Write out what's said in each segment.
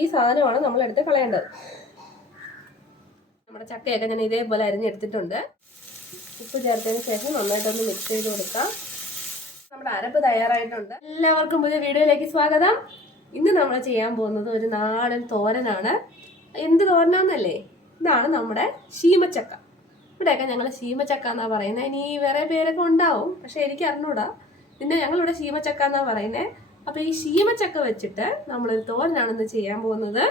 ഈ സാധനമാണ് നമ്മൾ എടുത്ത് കളയേണ്ടത്. നമ്മുടെ ചക്കയൊക്കെ ഞാൻ ഇതേപോലെ അരിഞ്ഞെടുത്തിട്ടുണ്ട്. ഉപ്പ് ചേർത്തതിന് ശേഷം നന്നായിട്ടൊന്ന് മിക്സ് ചെയ്ത് കൊടുക്കാം. നമ്മുടെ അരപ്പ് തയ്യാറായിട്ടുണ്ട്. എല്ലാവർക്കും പുതിയ വീഡിയോയിലേക്ക് സ്വാഗതം. ഇന്ന് നമ്മൾ ചെയ്യാൻ പോകുന്നത് ഒരു നാടൻ തോരനാണ്. എന്ത് തോരനാന്നല്ലേ? ഇതാണ് നമ്മുടെ ശീമച്ചക്ക. ഇവിടെയൊക്കെ ഞങ്ങൾ ശീമച്ചക്ക എന്നാ പറയുന്നത്. ഇനി വേറെ പേരൊക്കെ ഉണ്ടാവും, പക്ഷെ എനിക്ക് അറിഞ്ഞൂടാ. പിന്നെ ഞങ്ങളിവിടെ ശീമച്ചക്ക എന്നാ പറയുന്നത്. അപ്പൊ ഈ ശീമച്ചക്ക വെച്ചിട്ട് നമ്മളൊരു തോരനാണെന്ന് ചെയ്യാൻ പോകുന്നത്.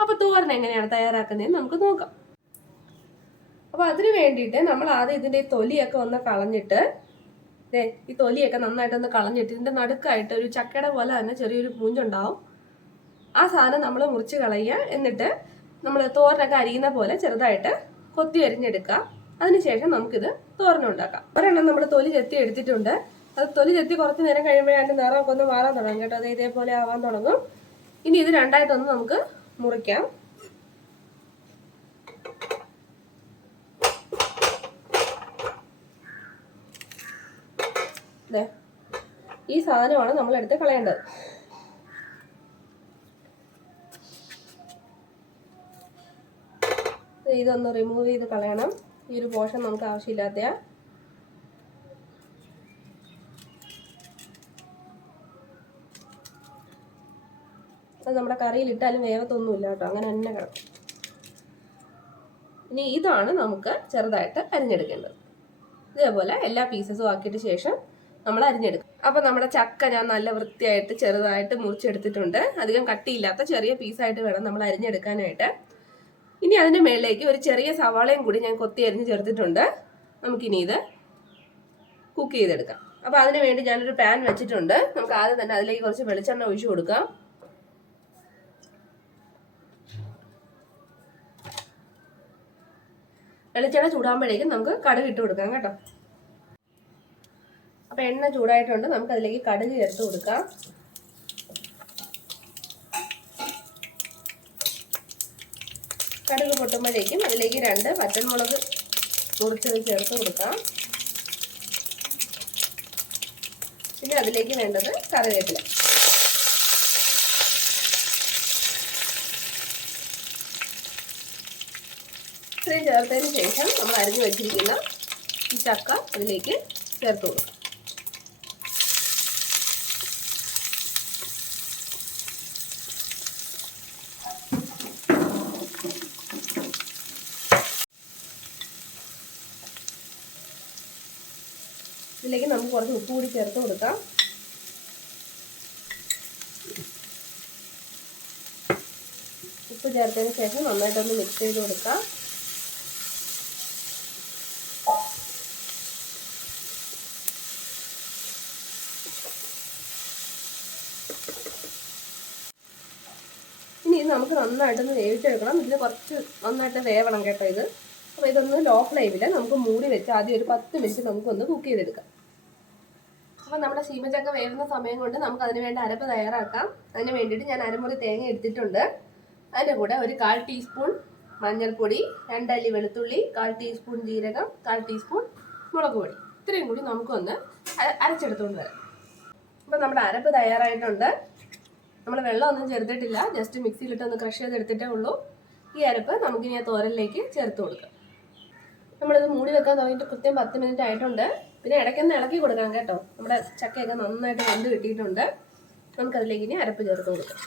അപ്പൊ തോരൻ എങ്ങനെയാണ് തയ്യാറാക്കുന്നതെന്ന് നമുക്ക് നോക്കാം. അപ്പൊ അതിന് വേണ്ടിയിട്ട് നമ്മൾ ആദ്യം ഇതിന്റെ തൊലിയൊക്കെ ഒന്ന് കളഞ്ഞിട്ട്, ഈ തൊലിയൊക്കെ നന്നായിട്ടൊന്ന് കളഞ്ഞിട്ട് ഇതിന്റെ നടുക്കായിട്ട് ഒരു ചക്കയുടെ പോലെ തന്നെ ചെറിയൊരു പൂഞ്ചുണ്ടാവും. ആ സാധനം നമ്മൾ മുറിച്ച് കളയുക. എന്നിട്ട് നമ്മൾ തോരനൊക്കെ അരിയുന്ന പോലെ ചെറുതായിട്ട് കൊത്തി അരിഞ്ഞെടുക്കുക. അതിനുശേഷം നമുക്കിത് തോരനുണ്ടാക്കാം. ഒരെണ്ണം നമ്മൾ തൊലി ചെത്തി എടുത്തിട്ടുണ്ട്. അത് തൊലി ചെത്തി കുറച്ച് നേരം കഴിയുമ്പോൾ അതിൻ്റെ നിറമൊക്കെ ഒന്ന് മാറാൻ തുടങ്ങും കേട്ടോ. അത് ഇതേപോലെ ആവാൻ തുടങ്ങും. ഇനി ഇത് രണ്ടായിട്ടൊന്ന് നമുക്ക് മുറിക്കാം. ഈ സാധനമാണ് നമ്മൾ എടുത്ത് കളയേണ്ടത്. ഇതൊന്ന് റിമൂവ് ചെയ്ത് കളയണം. ഈ ഒരു പോർഷൻ നമുക്ക് ആവശ്യമില്ലാത്ത. അത് നമ്മുടെ കറിയിൽ ഇട്ടാലും വേഗത്തൊന്നുമില്ല കേട്ടോ, അങ്ങനെ തന്നെ കിടക്കും. ഇനി ഇതാണ് നമുക്ക് ചെറുതായിട്ട് അരിഞ്ഞെടുക്കേണ്ടത്. ഇതേപോലെ എല്ലാ പീസസും ആക്കിയിട്ട് ശേഷം നമ്മൾ അരിഞ്ഞെടുക്കും. അപ്പൊ നമ്മുടെ ചക്ക ഞാൻ നല്ല വൃത്തിയായിട്ട് ചെറുതായിട്ട് മുറിച്ചെടുത്തിട്ടുണ്ട്. അധികം കട്ടിയില്ലാത്ത ചെറിയ പീസായിട്ട് വേണം നമ്മൾ അരിഞ്ഞെടുക്കാനായിട്ട്. ഇനി അതിൻ്റെ മേളിലേക്ക് ഒരു ചെറിയ സവാളയും കൂടി ഞാൻ കൊത്തി അരിഞ്ഞ് ചേർത്തിട്ടുണ്ട്. നമുക്കിനി ഇത് കുക്ക് ചെയ്തെടുക്കാം. അപ്പോൾ അതിന് വേണ്ടി ഞാനൊരു പാൻ വെച്ചിട്ടുണ്ട്. നമുക്ക് ആദ്യം തന്നെ അതിലേക്ക് കുറച്ച് വെളിച്ചെണ്ണ ഒഴിച്ചു കൊടുക്കാം. വെളിച്ചെണ്ണ ചൂടാകുമ്പോഴേക്കും നമുക്ക് കടുക് ഇട്ട് കൊടുക്കാം കേട്ടോ. അപ്പോൾ എണ്ണ ചൂടായിട്ടുണ്ട്. നമുക്ക് അതിലേക്ക് കടുക് ചേർത്ത് കൊടുക്കാം. കടുക് പൊട്ടുമ്പോഴേക്കും അതിലേക്ക് 2 പച്ചമുളക് മുറിച്ചത് ചേർത്ത് കൊടുക്കാം. പിന്നെ അതിലേക്ക് വേണ്ടത് കറിവേപ്പില. ഇത്രയും ചേർത്തതിന് ശേഷം നമ്മൾ അരിഞ്ഞു വെച്ചിരിക്കുന്ന ഈ ചക്ക അതിലേക്ക് ചേർത്ത് കൊടുക്കാം. ഇതിലേക്ക് നമുക്ക് കുറച്ച് ഉപ്പ് കൂടി ചേർത്ത് കൊടുക്കാം. ഉപ്പ് ചേർത്തതിന് ശേഷം നന്നായിട്ടൊന്ന് മിക്സ് ചെയ്ത് കൊടുക്കാം. ഇനി നമുക്ക് നന്നായിട്ടൊന്ന് വേവിച്ചെടുക്കണം. ഇതിൽ കുറച്ച് നന്നായിട്ട് വേവണം കേട്ടോ ഇത്. അപ്പോൾ ഇതൊന്ന് ലോ ഫ്ലെയിമിൽ നമുക്ക് മൂടി വെച്ച് ആദ്യം ഒരു 10 മിനിറ്റ് നമുക്കൊന്ന് കുക്ക് ചെയ്തെടുക്കാം. അപ്പോൾ നമ്മുടെ ശീമച്ചക്ക വേവുന്ന സമയം കൊണ്ട് നമുക്ക് അതിന് വേണ്ട അരപ്പ് തയ്യാറാക്കാം. അതിന് വേണ്ടിയിട്ട് ഞാൻ അരമുറി തേങ്ങ എടുത്തിട്ടുണ്ട്. അതിൻ്റെ കൂടെ ഒരു 1/4 ടീസ്പൂൺ മഞ്ഞൾപ്പൊടി, 2 അല്ലി വെളുത്തുള്ളി, 1/4 ടീസ്പൂൺ ജീരകം, 1/4 ടീസ്പൂൺ മുളക് പൊടി. ഇത്രയും കൂടി നമുക്കൊന്ന് അരച്ചെടുത്തുകൊണ്ട് വരാം. അപ്പോൾ നമ്മുടെ അരപ്പ് തയ്യാറായിട്ടുണ്ട്. നമ്മൾ വെള്ളമൊന്നും ചേർത്തിട്ടില്ല, ജസ്റ്റ് മിക്സിയിലിട്ടൊന്ന് ക്രഷ് ചെയ്തെടുത്തിട്ടേ ഉള്ളൂ. ഈ അരപ്പ് നമുക്കിനി ആ തോരനിലേക്ക് ചേർത്ത് കൊടുക്കാം. നമ്മളിത് മൂടി വെക്കാൻ തുടങ്ങിയിട്ട് കൃത്യം 10 മിനിറ്റ് ആയിട്ടുണ്ട്. പിന്നെ ഇടയ്ക്കൊന്ന് ഇളക്കി കൊടുക്കണം കേട്ടോ. നമ്മുടെ ചക്കയൊക്കെ നന്നായിട്ട് വെന്ത് കിട്ടിയിട്ടുണ്ട്. നമുക്കതിലേക്ക് ഇനി അരപ്പ് ചേർത്ത് കൊടുക്കാം.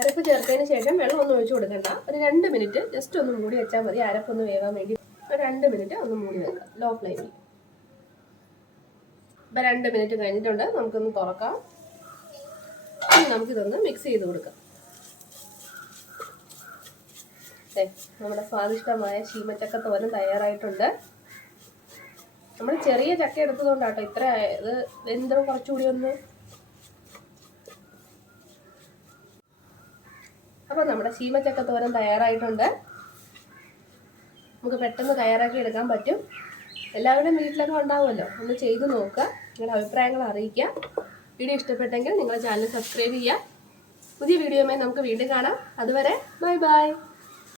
അരപ്പ് ചേർത്തതിന് ശേഷം വെള്ളം ഒന്നും ഒഴിച്ചു കൊടുക്കണ്ട. ഒരു 2 മിനിറ്റ് ജസ്റ്റ് ഒന്ന് മൂടി വെച്ചാൽ മതി. അരപ്പൊന്ന് വേകാൻ വേണ്ടി ഒരു 2 മിനിറ്റ് ഒന്ന് മൂടി വെക്കാം ലോ ഫ്ലെയിമിൽ. ഇപ്പം 2 മിനിറ്റ് കഴിഞ്ഞിട്ടുണ്ട്. നമുക്കൊന്ന് തുറക്കാം. ഇനി നമുക്കിതൊന്ന് മിക്സ് ചെയ്ത് കൊടുക്കാം. നമ്മുടെ സ്വാദിഷ്ടമായ ശീമച്ചക്ക തോരൻ തയ്യാറായിട്ടുണ്ട്. നമ്മൾ ചെറിയ ചക്ക എടുത്തതുകൊണ്ടാട്ടോ ഇത്ര ഇത് വെന്തരം കുറച്ചുകൂടി ഒന്ന്. അപ്പോൾ നമ്മുടെ ശീമച്ചക്ക തോരൻ തയ്യാറായിട്ടുണ്ട്. നമുക്ക് പെട്ടെന്ന് തയ്യാറാക്കി എടുക്കാൻ പറ്റും. എല്ലാവരുടെയും വീട്ടിലൊക്കെ ഉണ്ടാവുമല്ലോ. ഒന്ന് ചെയ്ത് നോക്കുക. നിങ്ങളുടെ അഭിപ്രായങ്ങൾ അറിയിക്കുക. വീഡിയോ ഇഷ്ടപ്പെട്ടെങ്കിൽ നിങ്ങളുടെ ചാനൽ സബ്സ്ക്രൈബ് ചെയ്യുക. പുതിയ വീഡിയോയുമായി നമുക്ക് വീണ്ടും കാണാം. അതുവരെ ബൈ ബൈ.